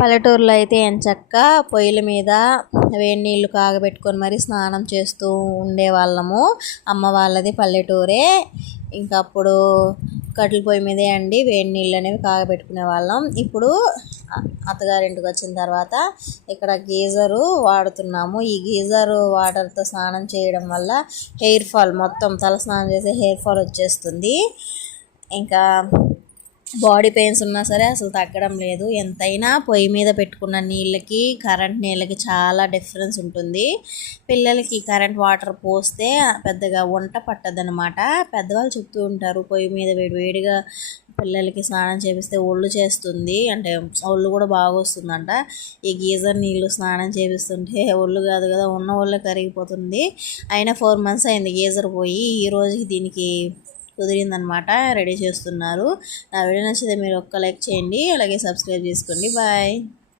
పల్లెటూరులో అయితే ఎంచక్కా పొయ్యిల మీద వేడి నీళ్ళు కాగబెట్టుకొని మరీ స్నానం చేస్తూ ఉండేవాళ్ళము. అమ్మ వాళ్ళది పల్లెటూరే. ఇంకా అప్పుడు కట్టెల పొయ్యి మీదే అండి వేడి నీళ్ళు అనేవి కాగబెట్టుకునే వాళ్ళం. ఇప్పుడు అత్తగారింటికి వచ్చిన తర్వాత ఇక్కడ గీజరు వాడుతున్నాము. ఈ గీజరు వాటర్తో స్నానం చేయడం వల్ల హెయిర్ ఫాల్, మొత్తం తల స్నానం చేసే హెయిర్ ఫాల్ వచ్చేస్తుంది. ఇంకా బాడీ పెయిన్స్ ఉన్నా సరే అసలు తగ్గడం లేదు. ఎంతైనా పొయ్యి మీద పెట్టుకున్న నీళ్ళకి కరెంట్ నీళ్ళకి చాలా డిఫరెన్స్ ఉంటుంది. పిల్లలకి కరెంట్ వాటర్ పోస్తే పెద్దగా వంట పట్టదనమాట. పెద్దవాళ్ళు చెప్తూ ఉంటారు పొయ్యి మీద వేడివేడిగా పిల్లలకి స్నానం చేపిస్తే ఒళ్ళు చేస్తుంది, అంటే ఒళ్ళు కూడా బాగా వస్తుందంట. ఈ గీజర్ నీళ్ళు స్నానం చేపిస్తుంటే ఒళ్ళు కాదు కదా, ఉన్న ఒళ్ళు కరిగిపోతుంది. అయినా 4 months అయింది గీజర్ పోయి. ఈ రోజుకి దీనికి కుదిరిందనమాట, రెడీ చేస్తున్నారు. నా వీడియో నచ్చితే మీరు ఒక్క లైక్ చేయండి, అలాగే సబ్స్క్రైబ్ చేసుకోండి. బాయ్.